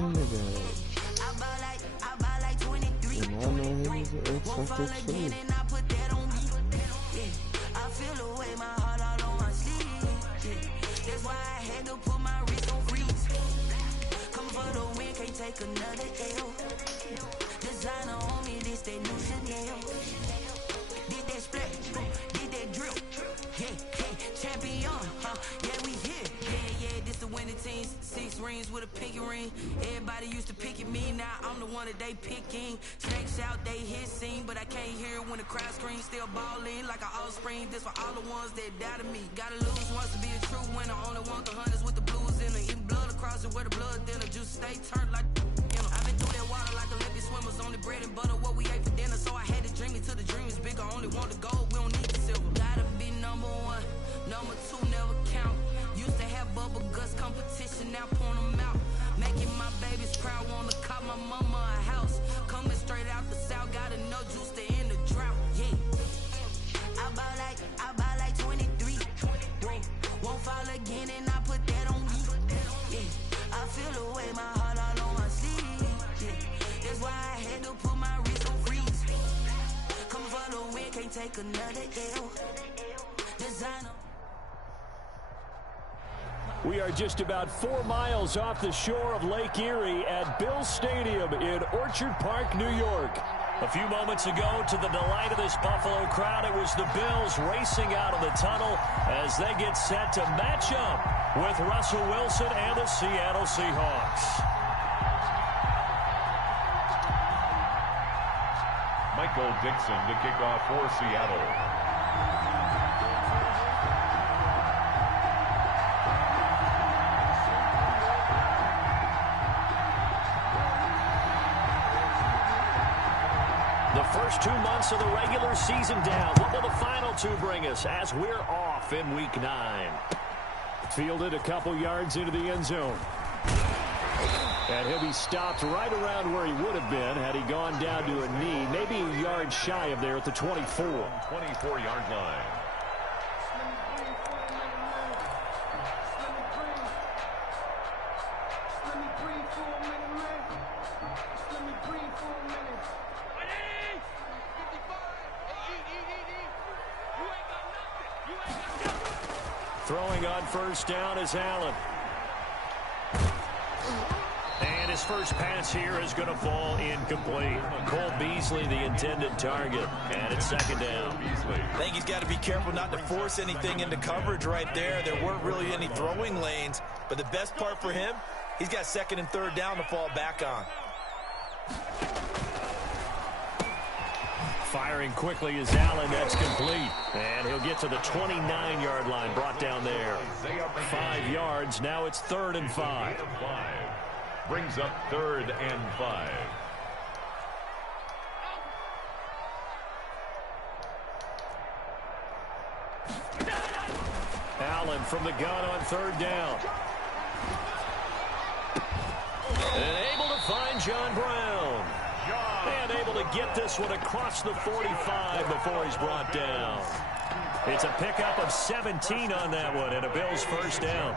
I buy like 23. And I know he was an X-Factor too. And I put that on me. Yeah, I feel the way my heart all on my sleeve. Yeah, that's why I had to put my wrist on freeze. Come for the win, can't take another L. Designer on me, this that new Chanel. Did that split, did that drill. Yeah, champion, yeah, we here. Yeah, this the winning team. 6 rings with a pinky ring. Everybody used to pick at me, now I'm the one that they picking. Snakes out, they hit scene, but I can't hear it when the crowd screams. Still balling like an offspring. This for all the ones that doubted me. Gotta lose once to be a true winner. Only want the hunters with the blues in it. Even blood across it where the blood dinner. Juice stay turned like I've been through that water like Olympic swimmers. Only bread and butter, what we ate for dinner. So I had to dream it till the dream is bigger. Only want the gold, we don't need the silver. Gotta be number 1, number 2 never count. Used to have bubble guts competition, now point them out. Making my babies proud, wanna call my mama a house. Coming straight out the south, got enough juice to end the drought. Yeah, I buy like 23. Won't fall again and I put that on me. Yeah, I feel the way my heart all on my sleeve. Yeah, that's why I had to put my wrist on freeze. Come for the win, can't take another L. Designer. We are just about 4 miles off the shore of Lake Erie at Bill Stadium in Orchard Park, New York. A few moments ago, to the delight of this Buffalo crowd, it was the Bills racing out of the tunnel as they get set to match up with Russell Wilson and the Seattle Seahawks. Michael Dixon to kick off for Seattle. The first 2 months of the regular season down. What will the final 2 bring us as we're off in Week 9? Fielded a couple yards into the end zone. And he'll be stopped right around where he would have been had he gone down to a knee, maybe a yard shy of there at the 24. 24-yard line. Throwing on first down is Allen. And his first pass here is going to fall incomplete. Cole Beasley, the intended target. And it's second down. I think he's got to be careful not to force anything into coverage right there. There weren't really any throwing lanes. But the best part for him, he's got second and third down to fall back on. Firing quickly is Allen. That's complete. And he'll get to the 29-yard line. Brought down there. 5 yards. Now it's 3rd and 5. Brings up 3rd and 5. Allen from the gun on 3rd down. And able to find John Brown. And able to get this one across the 45 before he's brought down. It's a pickup of 17 on that one and a Bills first down.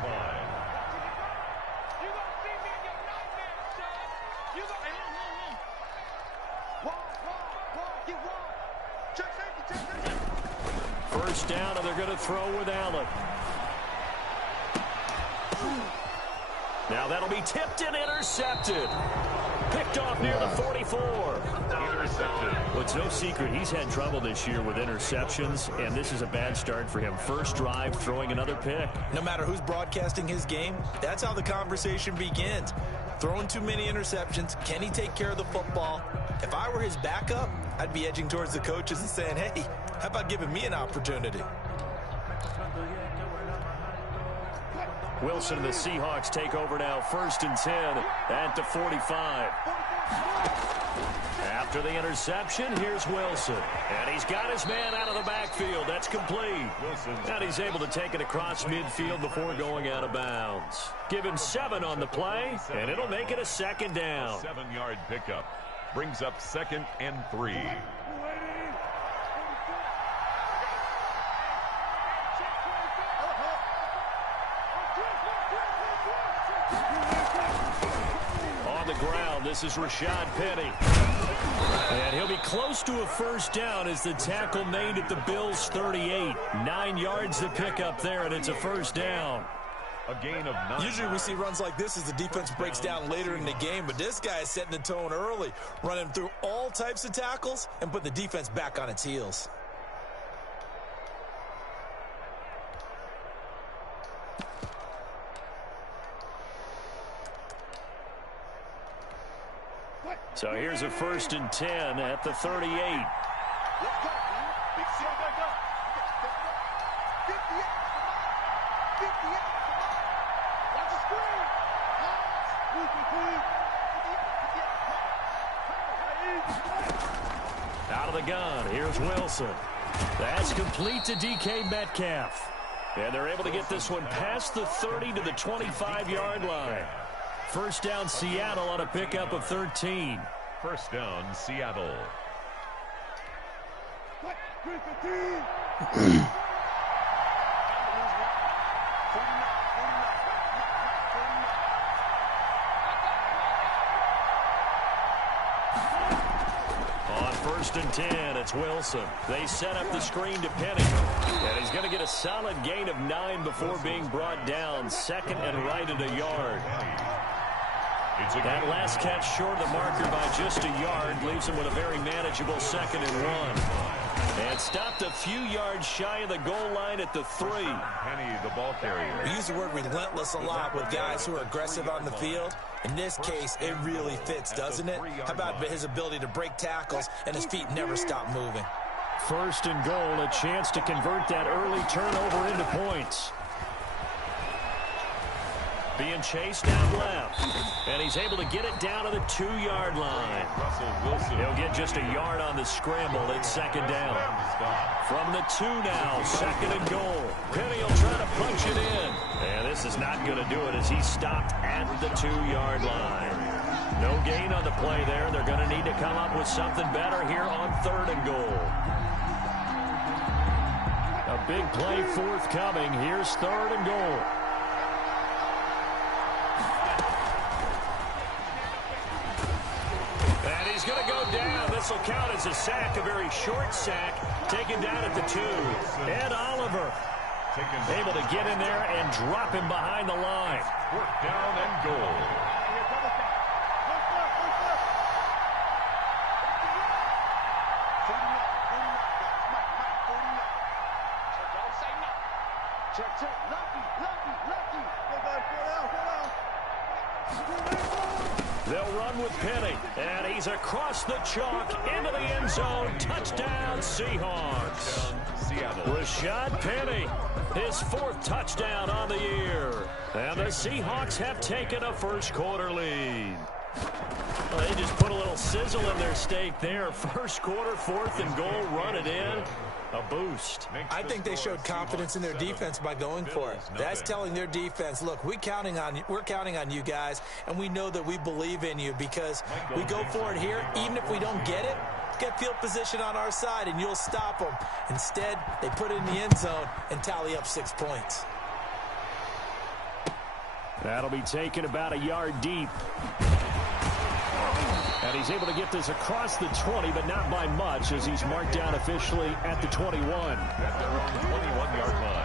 First down, and they're going to throw with Allen. Now that'll be tipped and intercepted. Picked off near the 44. Intercepted. Well, it's no secret he's had trouble this year with interceptions, and this is a bad start for him. First drive, throwing another pick. No matter who's broadcasting his game, that's how the conversation begins. Throwing too many interceptions, can he take care of the football? If I were his backup, I'd be edging towards the coaches and saying, hey, how about giving me an opportunity? Wilson and the Seahawks take over now, 1st and 10 at the 45. After the interception, here's Wilson. And he's got his man out of the backfield. That's complete. And he's able to take it across midfield before going out of bounds. Give him 7 on the play, and it'll make it a 2nd down. 7-yard pickup. Brings up 2nd and 3. on the ground. This is Rashad Penny. And he'll be close to a first down as the tackle made at the Bills' 38. 9 yards to pick up there, and it's a first down. A gain of 9. Usually we see runs like this as the defense breaks down later in the game, but this guy is setting the tone early, running through all types of tackles and put the defense back on its heels. So here's a 1st and 10 at the 38. Out of the gun, here's Wilson. That's complete to DK Metcalf. And they're able to get this one past the 30 to the 25-yard line. First down, Seattle on a pickup of 13. First down, Seattle. On 1st and 10, it's Wilson. They set up the screen to Penny. And he's going to get a solid gain of 9 before being brought down. 2nd and right at a yard. That last catch short of the marker by just a yard leaves him with a very manageable 2nd and 1. And stopped a few yards shy of the goal line at the 3. Penny, the ball carrier. We use the word relentless a lot with guys who are aggressive on the field. In this case, it really fits, doesn't it? How about his ability to break tackles and his feet never stop moving? 1st and goal, a chance to convert that early turnover into points. Being chased down left. And he's able to get it down to the 2-yard line. He'll get just a yard on the scramble. It's 2nd down. From the 2 now, 2nd and goal. Penny will try to punch it in. And this is not going to do it as he's stopped at the 2-yard line. No gain on the play there. They're going to need to come up with something better here on 3rd and goal. A big play forthcoming. Here's 3rd and goal. And he's going to go down. This will count as a sack, a very short sack, taken down at the 2. Ed Oliver able to get in there and drop him behind the line. Work down and goal. They'll run with Penny, and he's across the chalk into the end zone. Touchdown, Seahawks. Rashad Penny, his 4th touchdown on the year. And the Seahawks have taken a first-quarter lead. Well, they just put a little sizzle in their steak there. First quarter, 4th and goal, run it in. A boost. I think they showed confidence in their defense by going for it. That's telling their defense, look, we're counting on you guys, and we know that we believe in you because we go for it here. Even if we don't get it, get field position on our side, and you'll stop them. Instead, they put it in the end zone and tally up 6 points. That'll be taken about a yard deep. And he's able to get this across the 20, but not by much, as he's marked down officially at the 21. At their own 21-yard line.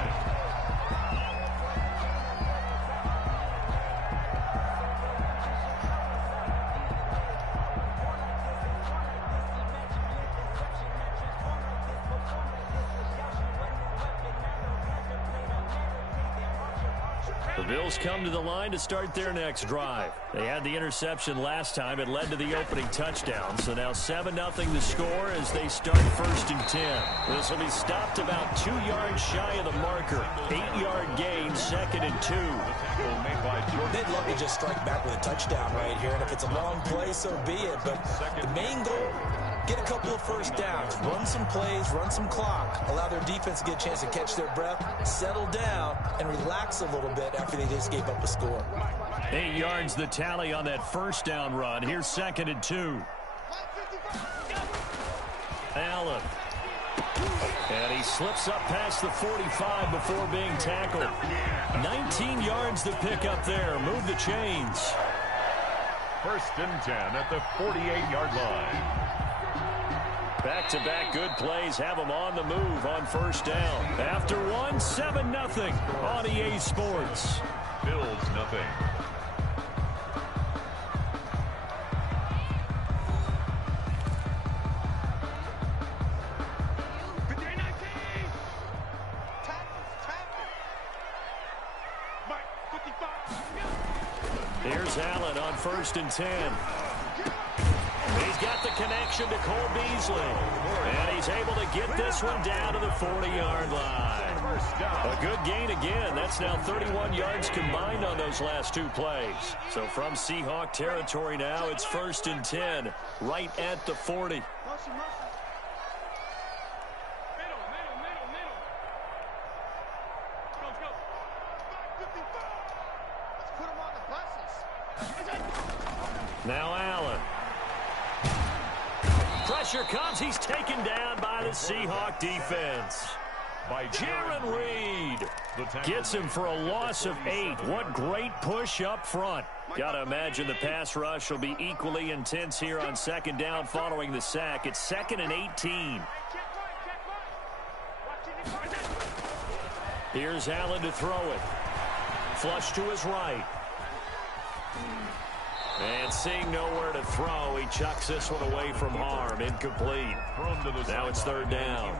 The Bills come to the line to start their next drive. They had the interception last time. It led to the opening touchdown. So now 7-0 the score as they start 1st and 10. This will be stopped about 2 yards shy of the marker. 8-yard gain, 2nd and 2. They'd love to just strike back with a touchdown right here. And if it's a long play, so be it. But the main goal, get a couple of first downs, run some plays, run some clock, allow their defense to get a chance to catch their breath, settle down, and relax a little bit after they just gave up a score. 8 yards the tally on that first down run. Here's 2nd and 2. Allen. And he slips up past the 45 before being tackled. 19 yards to pick up there. Move the chains. First and 10 at the 48-yard line. Back-to-back good plays have them on the move on first down. After one, 7-0 on EA Sports. Bills nothing. Here's Allen on first and 10. He's got the connection to Cole Beasley. And he's able to get this one down to the 40-yard line. A good gain again. That's now 31 yards combined on those last two plays. So from Seahawk territory now, it's first and 10, right at the 40. Now Allen. Pressure comes. He's taken down by the Seahawk defense. Jaron Reed gets him for a loss of 8. What great push up front. Got to imagine the pass rush will be equally intense here on second down following the sack. It's 2nd and 18. Here's Allen to throw it. Flush to his right. And seeing nowhere to throw, he chucks this one away from harm. Incomplete. Now it's third down.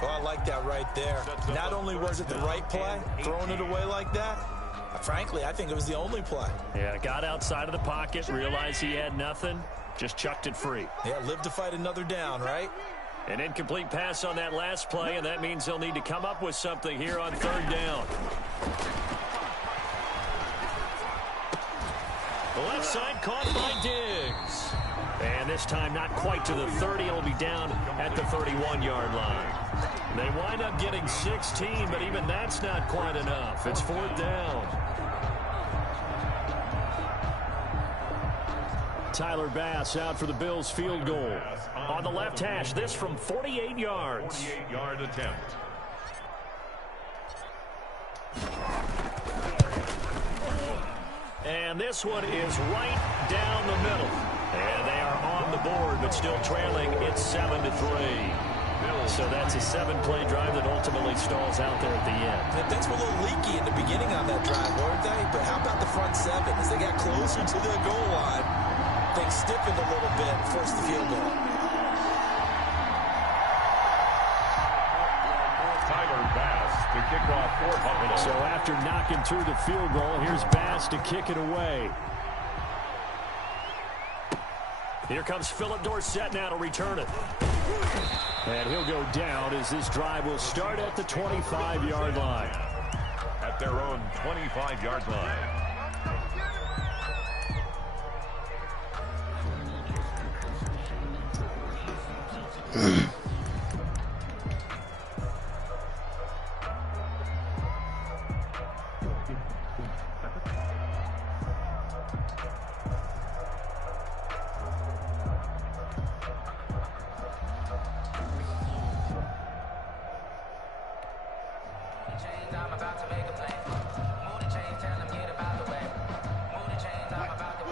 Oh, I like that right there. Not only was it the right play, throwing it away like that, frankly, I think it was the only play. Yeah, got outside of the pocket, realized he had nothing, just chucked it free. Yeah, live to fight another down, right? An incomplete pass on that last play, and that means they'll need to come up with something here on third down. The left side caught by Diggs. And this time not quite to the 30. It'll be down at the 31-yard line. They wind up getting 16, but even that's not quite enough. It's fourth down. Tyler Bass out for the Bills field goal. On the left hash, this from 48 yards. 48-yard attempt. And this one is right down the middle. And they are on the board, but still trailing. It's 7-3. So that's a 7-play drive that ultimately stalls out there at the end. And things were a little leaky in the beginning on that drive, weren't they? But how about the front seven? As they got closer to the goal line, things stiffened a little bit and forced the field goal. Tyler Bass to kick off for Buffalo. So after knocking through the field goal, here's Bass to kick it away. Here comes Philip Dorsett now to return it. And he'll go down as this drive will start at the 25-yard line. At their own 25-yard line.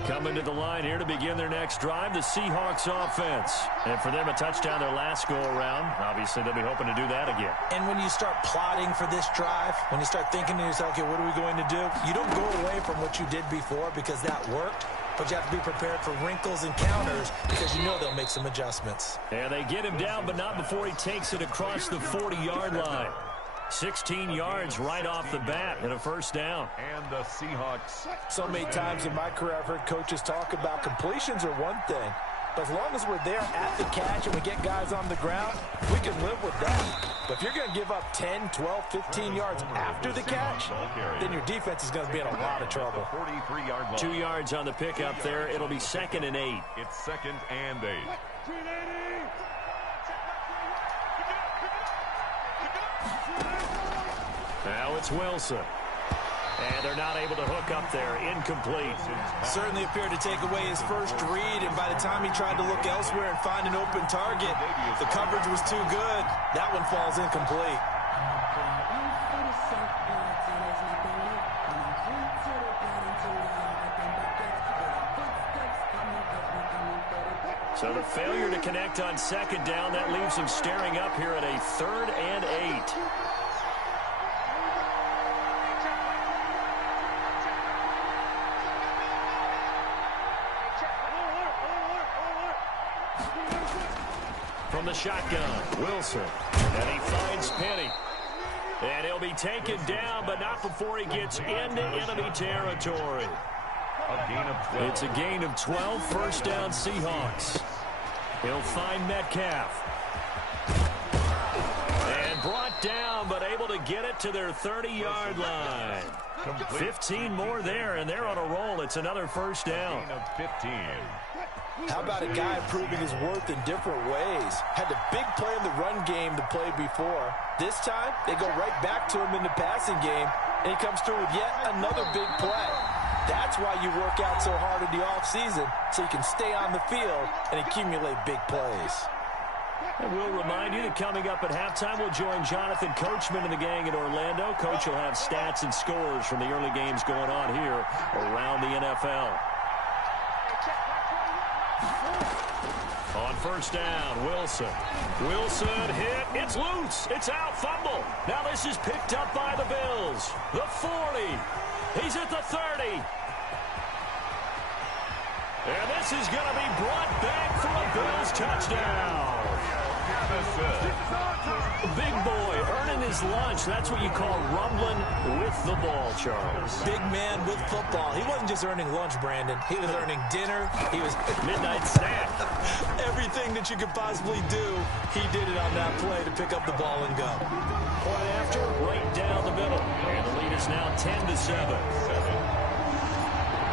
Coming to the line here to begin their next drive, the Seahawks offense. And for them, a touchdown their last go-around. Obviously, they'll be hoping to do that again. And when you start plotting for this drive, when you start thinking to yourself, okay, what are we going to do? You don't go away from what you did before because that worked, but you have to be prepared for wrinkles and counters because you know they'll make some adjustments. And they get him down, but not before he takes it across the 40-yard line. 16 yards right off the bat and a first down. And the Seahawks. So many times in my career I've heard coaches talk about completions are one thing, but as long as we're there at the catch and we get guys on the ground, we can live with that. But if you're going to give up 10, 12, 15 yards after the catch, then your defense is going to be in a lot of trouble. 43-yard line. 2 yards on the pickup there. It'll be 2nd and 8. It's 2nd and 8. Now it's Wilson. And they're not able to hook up there. Incomplete. Certainly appeared to take away his first read, and by the time he tried to look elsewhere and find an open target, the coverage was too good. That one falls incomplete. So the failure to connect on second down, that leaves them staring up here at a 3rd and 8. From the shotgun, Wilson, and he finds Penny. And he'll be taken down, but not before he gets into enemy territory. A gain of 12. It's a gain of 12, first down Seahawks. He'll find Metcalf. And brought down, but able to get it to their 30-yard line. 15 more there, and they're on a roll. It's another first down. Gain of 15. How about a guy proving his worth in different ways? Had a big play in the run game to play before. This time, they go right back to him in the passing game, and he comes through with yet another big play. That's why you work out so hard in the offseason, so you can stay on the field and accumulate big plays. And we'll remind you that coming up at halftime, we'll join Jonathan Coachman and the gang in Orlando. Coach will have stats and scores from the early games going on here around the NFL. On first down, Wilson. Wilson hit. It's loose. It's out. Fumble. Now this is picked up by the Bills. The 40. He's at the 30. And this is going to be brought back for a Bills touchdown. Big boy earning his lunch. That's what you call rumbling with the ball, Charles. Big man with football. He wasn't just earning lunch, Brandon. He was earning dinner. He was midnight snack. Everything that you could possibly do, he did it on that play to pick up the ball and go. Point after, right down the middle. And the lead is now 10-7.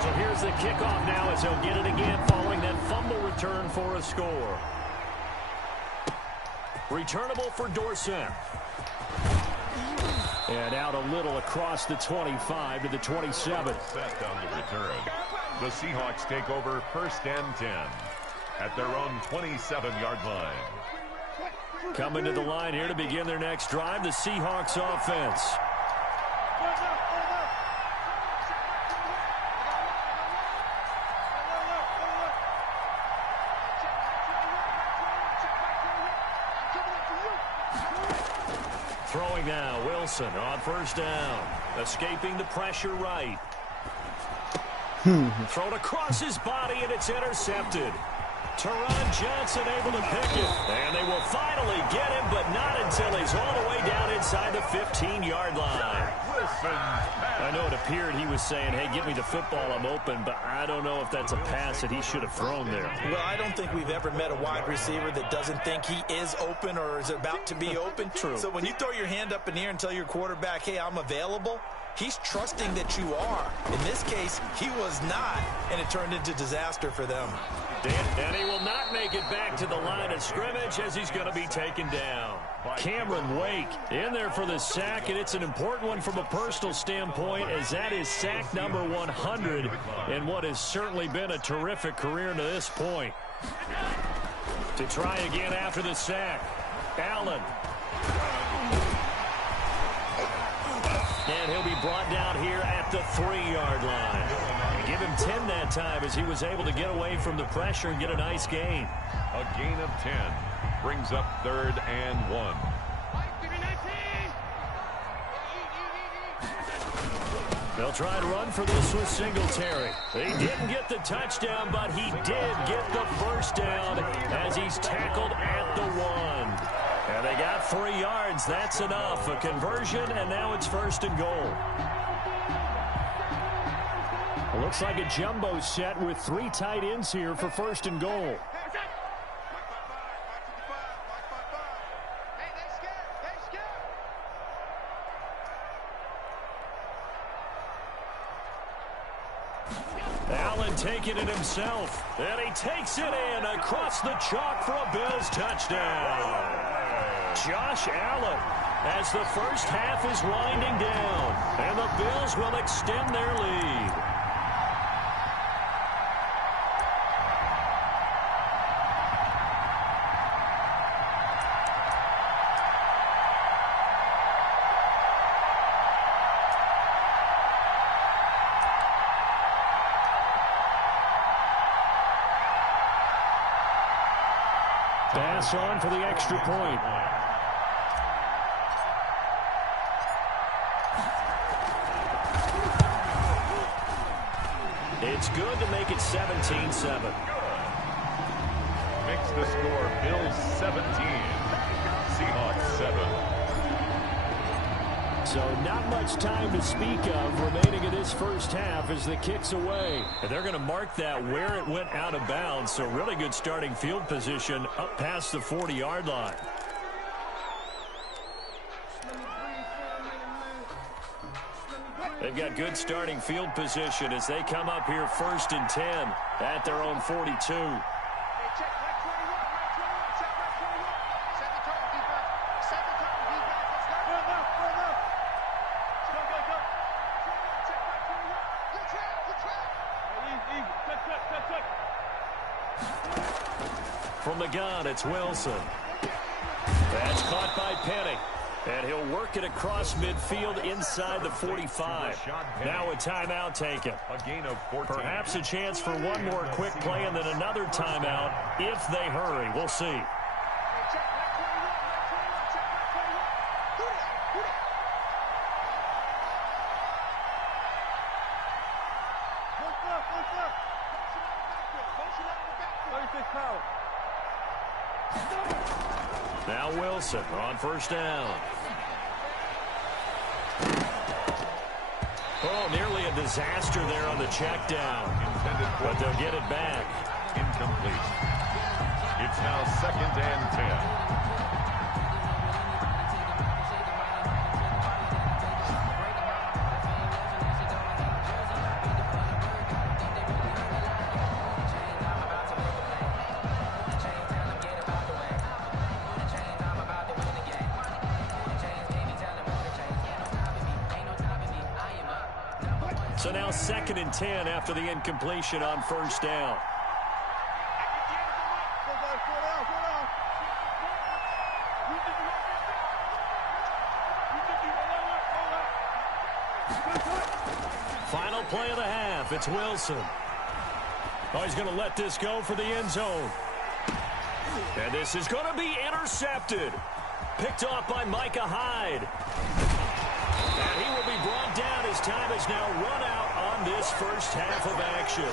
So here's the kickoff now as he'll get it again following that fumble return for a score. Returnable for Dorsett. And out a little across the 25 to the 27. Set on the return. The Seahawks take over first and 10 at their own 27-yard line. Coming to the line here to begin their next drive, the Seahawks offense. Throwing now, Wilson on first down. Escaping the pressure right. Thrown across his body, and it's intercepted. Teron Johnson able to pick it. And they will finally get him, but not until he's all the way down inside the 15-yard line. I know it appeared he was saying, hey, give me the football, I'm open, but I don't know if that's a pass that he should have thrown there. Well, I don't think we've ever met a wide receiver that doesn't think he is open or is about to be open. True. So when you throw your hand up in the air and tell your quarterback, hey, I'm available, he's trusting that you are. In this case, he was not, and it turned into disaster for them. And he will not make it back to the line of scrimmage as he's going to be taken down. Cameron Wake in there for the sack, and it's an important one from a personal standpoint as that is sack number 100 in what has certainly been a terrific career to this point. To try again after the sack, Allen. And he'll be brought down here at the 3-yard line. Give him 10 that time as he was able to get away from the pressure and get a nice gain. A gain of 10 brings up 3rd and 1. They'll try and run for this with Singletary. He didn't get the touchdown, but he did get the first down as he's tackled at the 1. And they got 3 yards. That's enough. A conversion, and now it's 1st and goal. Looks like a jumbo set with 3 tight ends here for 1st and goal. Allen taking it himself, and he takes it in across the chalk for a Bills touchdown. Josh Allen as the first half is winding down, and the Bills will extend their lead. Pass on for the extra point. It's good to make it 17-7. Makes the score Bills 17, Seahawks 7. So not much time to speak of remaining in this first half as the kick's away. And they're going to mark that where it went out of bounds. So really good starting field position up past the 40-yard line. They've got good starting field position as they come up here 1st and 10 at their own 42. From the gun, it's Wilson. That's caught by Penny. And he'll work it across midfield inside the 45. Now a timeout taken. A gain of 14. Perhaps a chance for one more quick play and then another timeout if they hurry. We'll see. Now Wilson on 1st down. Oh, nearly a disaster there on the check down. But they'll get it back. Incomplete. It's now 2nd and 10. So now 2nd and 10 after the incompletion on 1st down. Final play of the half. It's Wilson. Oh, he's going to let this go for the end zone. And this is going to be intercepted. Picked off by Micah Hyde. And he will be brought down as time has now run out on this first half of action.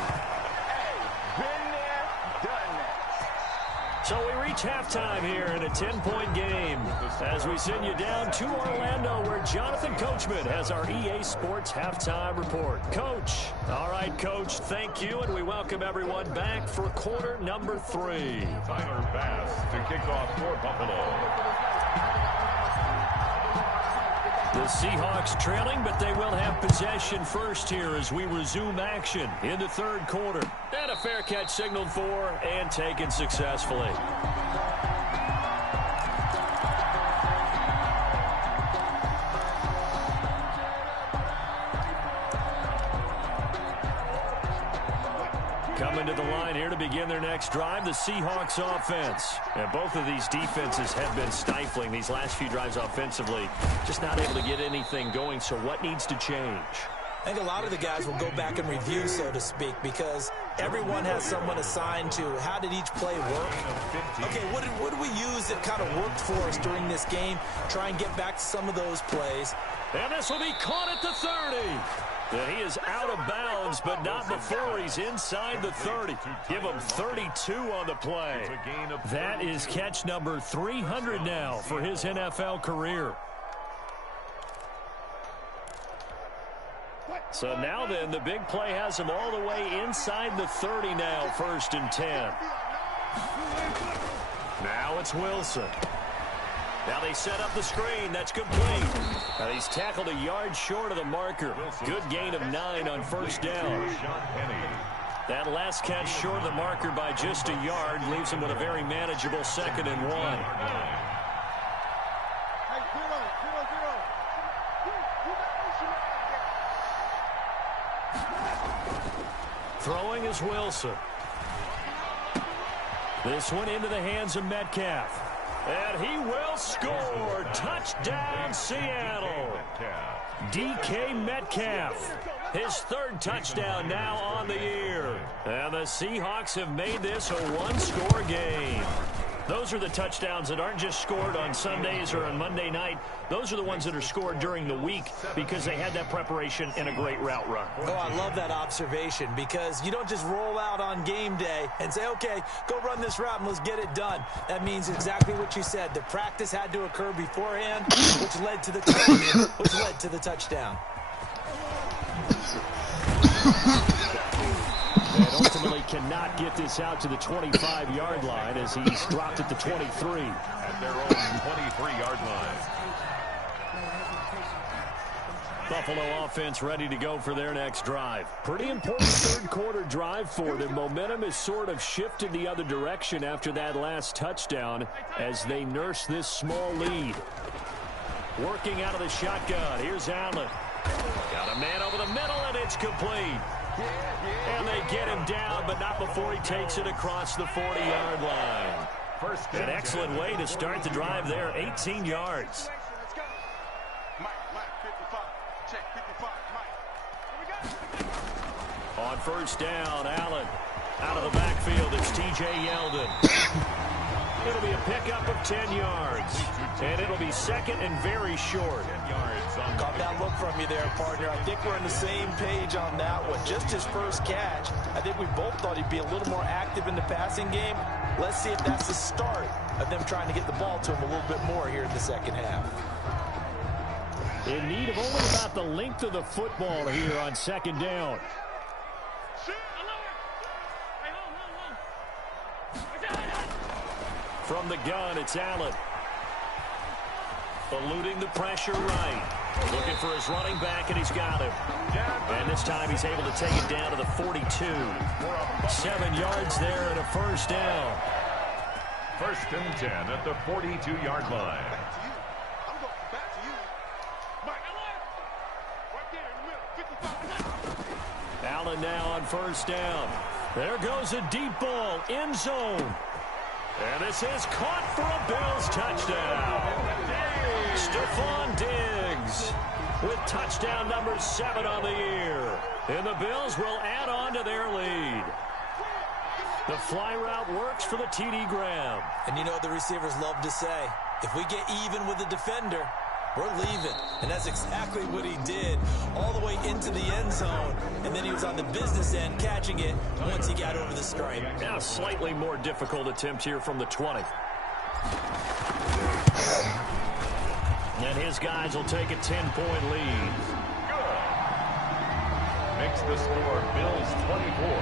Been there, done that. So we reach halftime here in a 10-point game as we send you down to Orlando where Jonathan Coachman has our EA Sports halftime report. Coach. All right, Coach, thank you, and we welcome everyone back for quarter number 3. Tyler Bass to kick off for Buffalo. The Seahawks trailing, but they will have possession first here as we resume action in the 3rd quarter. And a fair catch signaled for and taken successfully. Coming to the line here to begin their next drive, the Seahawks offense. And both of these defenses have been stifling these last few drives offensively. Just not able to get anything going, so what needs to change? I think a lot of the guys will go back and review, so to speak, because everyone has someone assigned to how did each play work. Okay, what did we use that kind of worked for us during this game? Try and get back to some of those plays. And this will be caught at the 30. And he is out of bounds, but not before he's inside the 30. Give him 32 on the play. That is catch number 300 now for his NFL career. So now then, the big play has him all the way inside the 30 now, 1st and 10. Now it's Wilson. Now they set up the screen. That's complete. Now he's tackled a yard short of the marker. Good gain of 9 on 1st down. That last catch short of the marker by just a yard leaves him with a very manageable 2nd and 1. Throwing is Wilson. This one into the hands of Metcalf. And he will score. Touchdown, Seattle. DK Metcalf. His 3rd touchdown now on the year. And the Seahawks have made this a one-score game. Those are the touchdowns that aren't just scored on Sundays or on Monday night. Those are the ones that are scored during the week because they had that preparation and a great route run. Oh, I love that observation because you don't just roll out on game day and say, okay, go run this route and let's get it done. That means exactly what you said. The practice had to occur beforehand, which led to the timing, which led to the touchdown. And ultimately cannot get this out to the 25-yard line as he's dropped at the 23. At their own 23-yard line. Buffalo offense ready to go for their next drive. Pretty important third-quarter drive for them. Momentum has sort of shifted the other direction after that last touchdown as they nurse this small lead. Working out of the shotgun. Here's Allen. Got a man over the middle, and it's complete. And they get him down, but not before he takes it across the 40-yard line. An excellent way to start the drive there, 18 yards. On first down, Allen out of the backfield. It's T.J. Yeldon. It'll be a pickup of 10 yards, and it'll be second and very short. Caught that look from you there, partner. I think we're on the same page on that one. Just his first catch. I think we both thought he'd be a little more active in the passing game. Let's see if that's the start of them trying to get the ball to him a little bit more here in the second half. In need of only about the length of the football here on second down. From the gun, it's Allen. Eluding the pressure right. Looking for his running back, and he's got him. And this time he's able to take it down to the 42. 7 yards there and a first down. First and 10 at the 42-yard line. Allen now on first down. There goes a deep ball, end zone. And this is caught for a Bills touchdown. Stephon Diggs with touchdown number 7 on the year. And the Bills will add on to their lead. The fly route works for the TD Graham. And you know what the receivers love to say? If we get even with the defender, we're leaving. And that's exactly what he did all the way into the end zone. And then he was on the business end catching it once he got over the stripe. Now a slightly more difficult attempt here from the 20. And his guys will take a 10-point lead. Good. Makes the score Bills 24.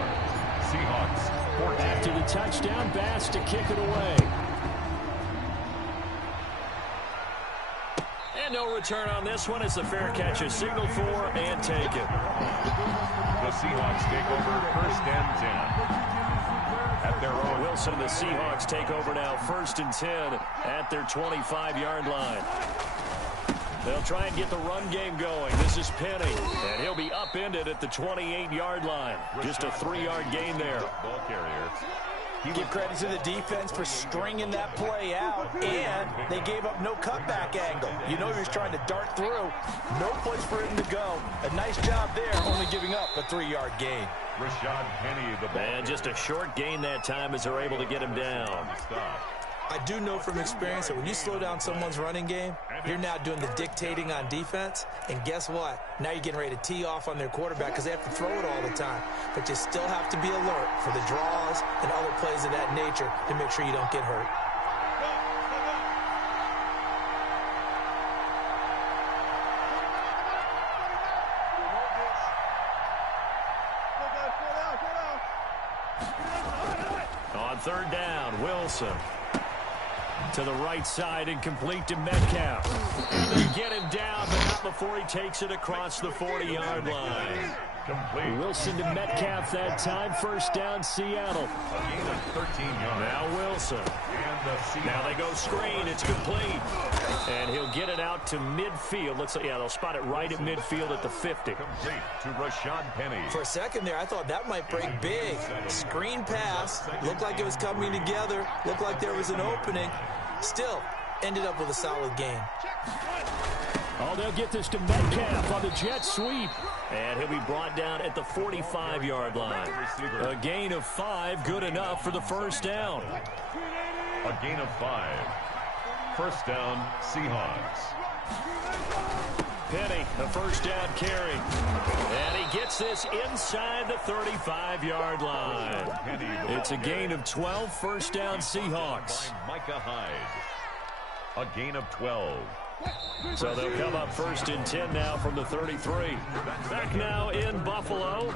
Seahawks 14. After the touchdown, Bass to kick it away. And no return on this one as the fair catch is signaled for and taken. The Seahawks take over first and 10. At their own. Wilson, the Seahawks take over now first and 10 at their 25-yard line. They'll try and get the run game going. This is Penny, and he'll be upended at the 28-yard line. Just a 3-yard gain there. Ball carrier. Give credit to the defense for stringing that play out, and they gave up no cutback angle. You know he was trying to dart through. No place for him to go. A nice job there, only giving up a 3-yard gain. Rashad Penny, the ball. And just a short gain that time as they're able to get him down. I do know from experience that when you slow down someone's running game, you're now doing the dictating on defense. And guess what? Now you're getting ready to tee off on their quarterback because they have to throw it all the time. But you still have to be alert for the draws and other plays of that nature to make sure you don't get hurt. On third down, Wilson. To the right side and complete to Metcalf. They get him down, but not before he takes it across the 40-yard line. Complete. Wilson to Metcalf that time. First down, Seattle. A gain of 13 yards. Now Wilson. Now they go screen. It's complete. And he'll get it out to midfield. Looks like, yeah, they'll spot it right at midfield at the 50. Complete to Rashad Penny. For a second there, I thought that might break big. Screen pass. Looked like it was coming together. Looked like there was an opening. Still, ended up with a solid gain. Oh, they'll get this to Metcalf on the jet sweep. And he'll be brought down at the 45-yard line. A gain of 5, good enough for the first down. A gain of 5. First down, Seahawks. Penny, a first down carry. And he gets this inside the 35-yard line. It's a gain of 12, first down Seahawks. Micah Hyde. A gain of 12. So they'll come up first and 10 now from the 33. Back now in Buffalo.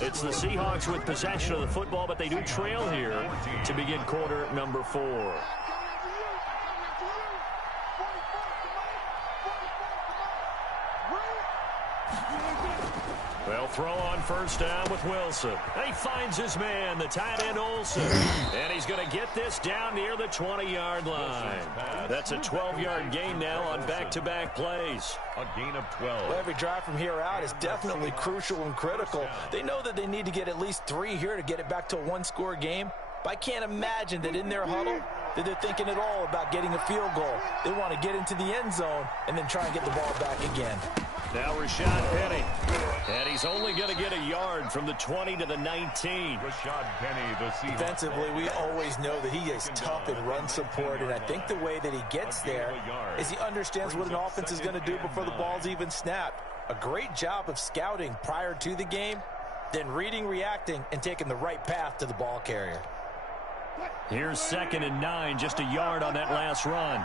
It's the Seahawks with possession of the football, but they do trail here to begin quarter number 4. They'll throw on first down with Wilson. He finds his man, the tight end Olsen. And he's going to get this down near the 20-yard line. That's a 12-yard gain now on back-to-back plays. A gain of 12. Well, every drive from here out is definitely crucial and critical. They know that they need to get at least 3 here to get it back to a one-score game. But I can't imagine that in their huddle that they're thinking at all about getting a field goal. They want to get into the end zone and then try and get the ball back again. Now Rashad Penny. And he's only going to get a yard from the 20 to the 19. Rashad Penny, the Seahawks. Defensively, we always know that he is tough in run support, and I think the way that he gets there is he understands what an offense is going to do before the ball's even snapped. A great job of scouting prior to the game, then reading, reacting, and taking the right path to the ball carrier. Here's 2nd and 9, just a yard on that last run.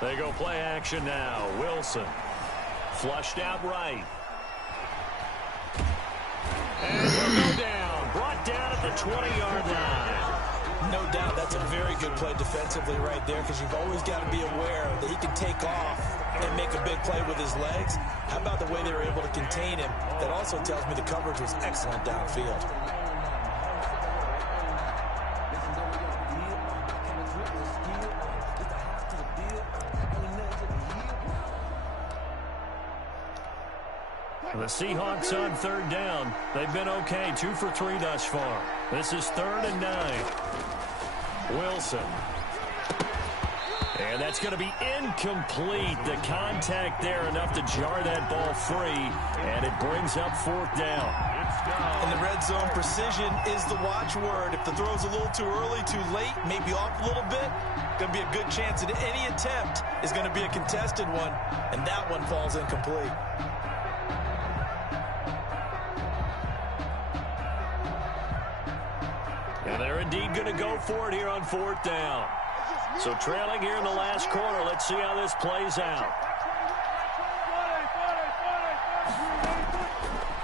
They go play action now. Wilson flushed out right. And he'll go down. Brought down at the 20-yard line. No doubt that's a very good play defensively right there, because you've always got to be aware that he can take off and make a big play with his legs. How about the way they were able to contain him? That also tells me the coverage was excellent downfield. The Seahawks on 3rd down. They've been okay, 2 for 3 thus far. This is 3rd and 9. Wilson. And that's going to be incomplete. The contact there enough to jar that ball free, and it brings up 4th down. In the red zone, precision is the watchword. If the throw's a little too early, too late, maybe off a little bit, going to be a good chance that any attempt is going to be a contested one, and that one falls incomplete. And they're indeed going to go for it here on 4th down. So trailing here in the last quarter. Let's see how this plays out.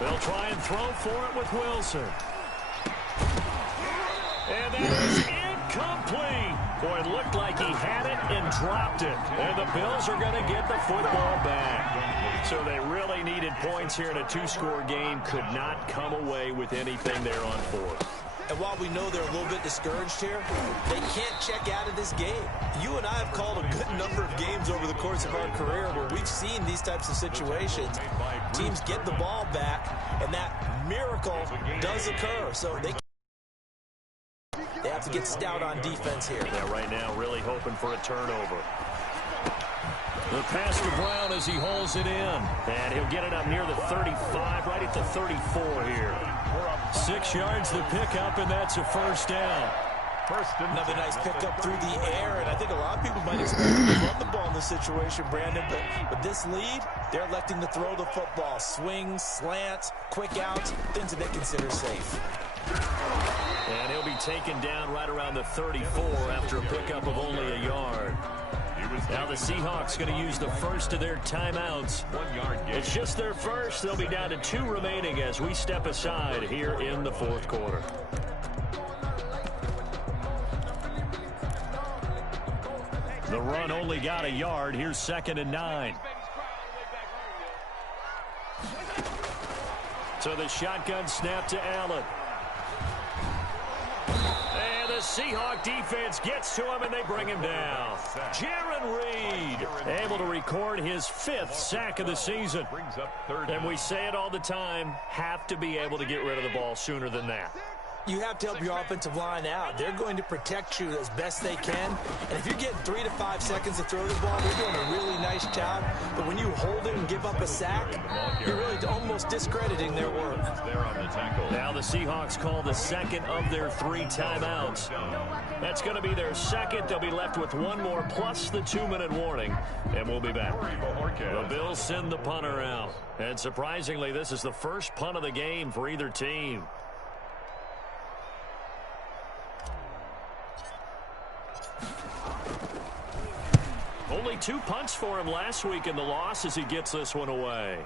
They'll try and throw for it with Wilson. And that is incomplete. Boy, it looked like he had it and dropped it. And the Bills are going to get the football back. So they really needed points here in a 2-score game. Could not come away with anything there on 4th. And while we know they're a little bit discouraged here, they can't check out of this game. You and I have called a good number of games over the course of our career where we've seen these types of situations. Teams get the ball back, and that miracle does occur. So they have to get stout on defense here. Yeah, right now really hoping for a turnover. The pass to Brown as he hauls it in. And he'll get it up near the 35, right at the 34 here. 6 yards the pickup, and that's a first down. Another nice pickup through the air, and I think a lot of people might expect them to run the ball in this situation, Brandon, but with this lead, they're electing to throw the football. Swings, slants, quick outs, things that they consider safe. And he'll be taken down right around the 34 after a pickup of only a yard. Now the Seahawks going to use the first of their timeouts. 1 yard gain. It's just their first. They'll be down to 2 remaining as we step aside here in the 4th quarter. The run only got a yard. Here's 2nd and 9. So the shotgun snap to Allen. And the Seahawk defense gets to him, and they bring him down. Jaron Reed able to record his 5th sack of the season. Brings up 3rd And we say it all the time, have to be able to get rid of the ball sooner than that. you have to help your offensive line out. They're going to protect you as best they can. And if you're getting 3 to 5 seconds to throw the ball, they're doing a really nice job. But when you hold it and give up a sack, you're really almost discrediting their work. Now the Seahawks call the second of their 3 timeouts. That's going to be their second. They'll be left with one more plus the 2-minute warning. And we'll be back. The Bills send the punter out. And surprisingly, this is the first punt of the game for either team. Only 2 punts for him last week in the loss as he gets this one away.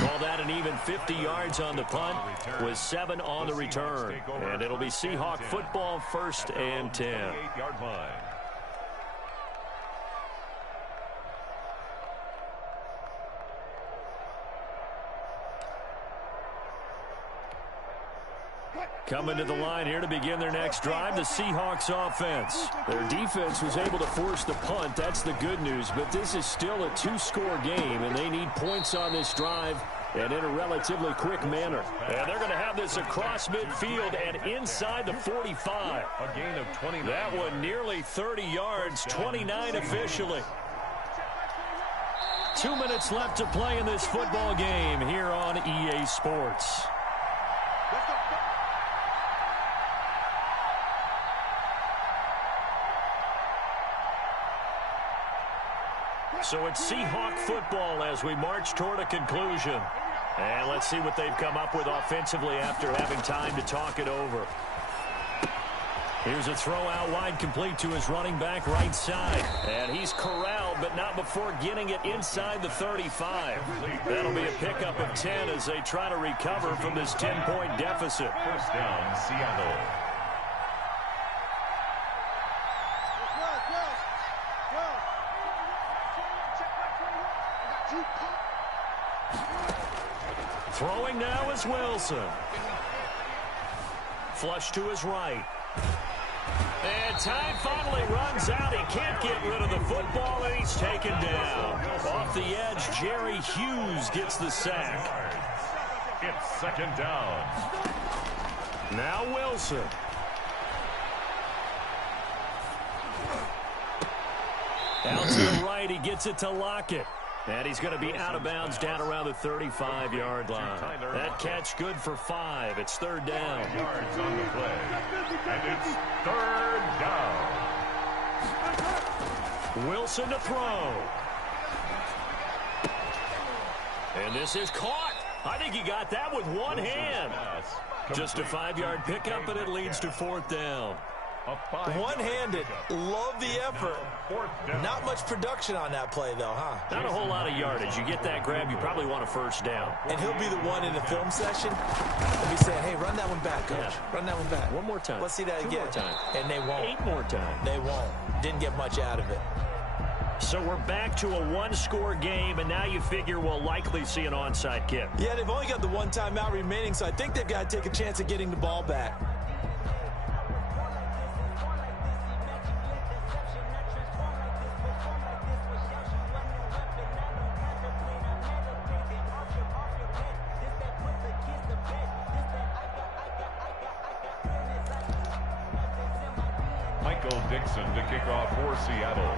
Call that an even 50 yards on the punt with 7 on the return. And it'll be Seahawk football, 1st and 10. Coming to the line here to begin their next drive, the Seahawks offense. Their defense was able to force the punt. That's the good news. But this is still a 2-score game, and they need points on this drive and in a relatively quick manner. And they're going to have this across midfield and inside the 45. A gain of 29. That one nearly 30 yards, 29 officially. 2 minutes left to play in this football game here on EA Sports. So it's Seahawk football as we march toward a conclusion. And let's see what they've come up with offensively after having time to talk it over. Here's a throw out wide, complete to his running back right side. And he's corralled, but not before getting it inside the 35. That'll be a pickup of 10 as they try to recover from this 10-point deficit. First down, Seattle. Throwing now is Wilson. Flush to his right. And time finally runs out. He can't get rid of the football, and he's taken down. Off the edge, Jerry Hughes gets the sack. It's 2nd down. Now Wilson. Out to the right, he gets it to Lockett. And he's going to be out of bounds down around the 35-yard line. That catch good for 5. It's 3rd down. Yards on the play. And it's 3rd down. Wilson to throw. And this is caught. I think he got that with one hand. Just a 5-yard pickup, and it leads to 4th down. One-handed. Love the effort. Not much production on that play, though, huh? Not a whole lot of yardage. You get that grab, you probably want a 1st down. And he'll be the one in the film session. He'll be saying, hey, run that one back, coach. Yeah. Run that one back. One more time. Let's see that 2 again. more times. And they won't. 8 more times. They won't. Didn't get much out of it. So we're back to a 1-score game, and now you figure we'll likely see an onside kick. Yeah, they've only got the 1 timeout remaining, so I think they've got to take a chance at getting the ball back. Dixon to kick off for Seattle.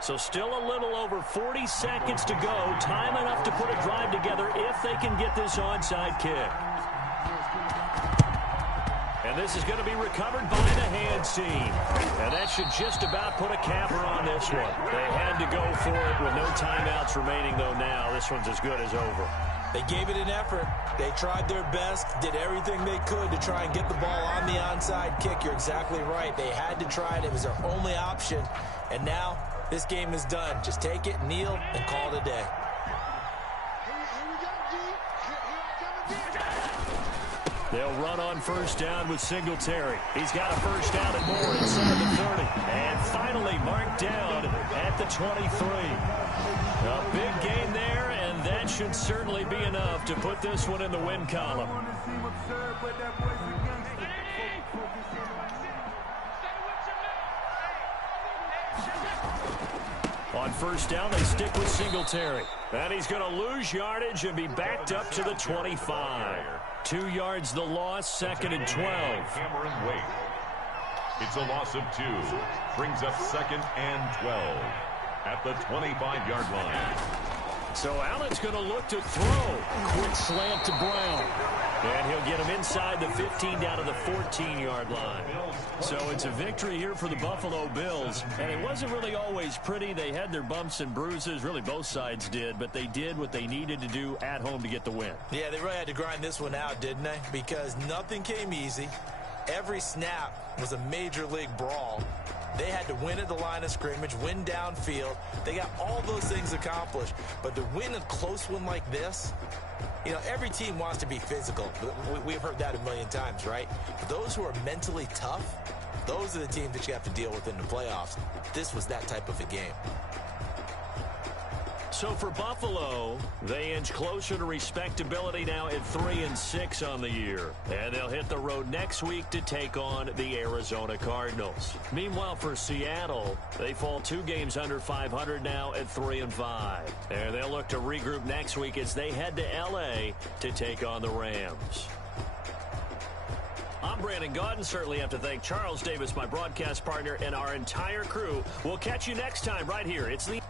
So still a little over 40 seconds to go. Time enough to put a drive together if they can get this onside kick. And this is going to be recovered by the hands team. And that should just about put a capper on this one. They had to go for it with no timeouts remaining, though, now. This one's as good as over. They gave it an effort. They tried their best, did everything they could to try and get the ball on the onside kick. You're exactly right. They had to try it. It was their only option. And now this game is done. Just take it, kneel, and call it a day. They'll run on 1st down with Singletary. He's got a 1st down and more inside the 30. And finally marked down at the 23. A big gain there, and that should certainly be enough to put this one in the win column. first down. They stick with Singletary. And he's going to lose yardage and be backed up to the 25. 2 yards the loss, 2nd and 12. Cameron Wake. It's a loss of 2. Brings up 2nd and 12 at the 25-yard line. So Allen's going to look to throw. Quick slant to Brown. And he'll get him inside the 15 down to the 14-yard line. So it's a victory here for the Buffalo Bills. And it wasn't really always pretty. They had their bumps and bruises. Really, both sides did. But they did what they needed to do at home to get the win. Yeah, they really had to grind this one out, didn't they? Because nothing came easy. Every snap was a major league brawl. They had to win at the line of scrimmage, win downfield. They got all those things accomplished. But to win a close one like this, you know, every team wants to be physical. We've heard that a million times, right? But those who are mentally tough, those are the teams that you have to deal with in the playoffs. This was that type of a game. So for Buffalo, they inch closer to respectability now at 3-6 on the year. And they'll hit the road next week to take on the Arizona Cardinals. Meanwhile, for Seattle, they fall 2 games under 500 now at 3-5. And they'll look to regroup next week as they head to L.A. to take on the Rams. I'm Brandon Gaudin. Certainly have to thank Charles Davis, my broadcast partner, and our entire crew. We'll catch you next time right here. It's the